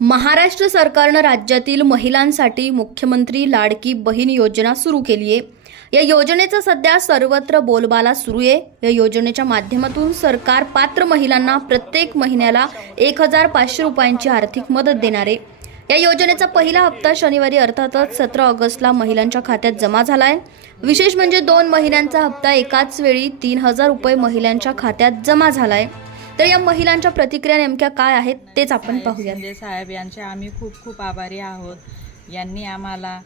महाराष्ट्र सरकारनं राज्यातील महिलांसाठी मुख्यमंत्री लाडकी बहीण योजना सुरू केली आहे. या योजनेचा सध्या सर्वत्र बोलबाला सुरू आहे. या योजनेच्या माध्यमातून सरकार पात्र महिलांना प्रत्येक महिन्याला एक हजार पाचशे रुपयांची आर्थिक मदत देणार आहे. या योजनेचा पहिला हप्ता शनिवारी अर्थातच सतरा ऑगस्टला महिलांच्या खात्यात जमा झाला आहे. विशेष म्हणजे दोन महिन्यांचा हप्ता एकाच वेळी तीन हजार रुपये महिलांच्या खात्यात जमा झाला आहे. तर या महिलांच्या प्रतिक्रिया नेमक्या काय आहेत तेच आपण पाहूया शिंदे साहेब यांचे आम्ही खूप खूप आभारी आहोत. यांनी आम्हाला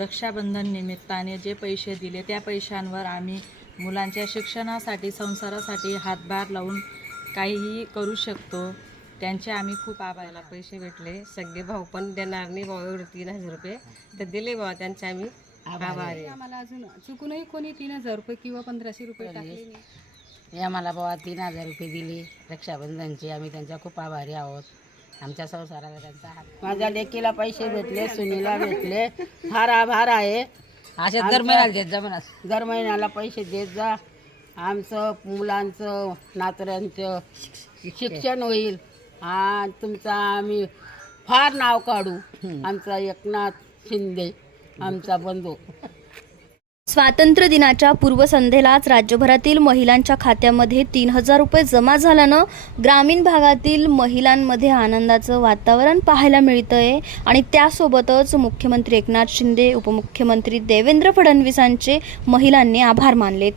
रक्षाबंधन निमित्ताने जे पैसे दिले त्या पैशांवर आम्ही मुलांच्या शिक्षणासाठी संसारासाठी हातभार लावून काहीही करू शकतो. त्यांचे आम्ही खूप आभार पैसे भेटले. सगळे भाऊ पण देणार नाही भाऊ तीन हजार रुपये. तर दिले भाऊ त्यांचे आम्ही आभार. आहे आम्हाला अजून चुकूनही कोणी तीन हजार रुपये किंवा पंधराशे रुपये टाकले नाही. हे आम्हाला बाबा तीन हजार रुपये दिले. रक्षाबंधनचे. आम्ही त्यांचा खूप आभारी आहोत. आमच्या संसाराला त्यांचा हात. माझ्या लेकीला पैसे भेटले सुनीला भेटले. फार आभार आहे. असे दर महिन्याला देत जा म्हणा दर महिन्याला पैसे देत जा. आमचं मुलांचं नातऱ्यांचं शिक्षण होईल. हा तुमचं आम्ही फार नाव काढू. आमचा एकनाथ शिंदे आमचा बंधू. स्वातंत्र्य दिनाच्या पूर्वसंध्येलाच राज्यभरातील महिलांच्या खात्यामध्ये तीन हजार रुपये जमा झाल्यानं ग्रामीण भागातील महिलांमध्ये आनंदाचं वातावरण पाहायला मिळतंय. आणि त्यासोबतच मुख्यमंत्री एकनाथ शिंदे उपमुख्यमंत्री देवेंद्र फडणवीसांचे महिलांनी आभार मानलेत.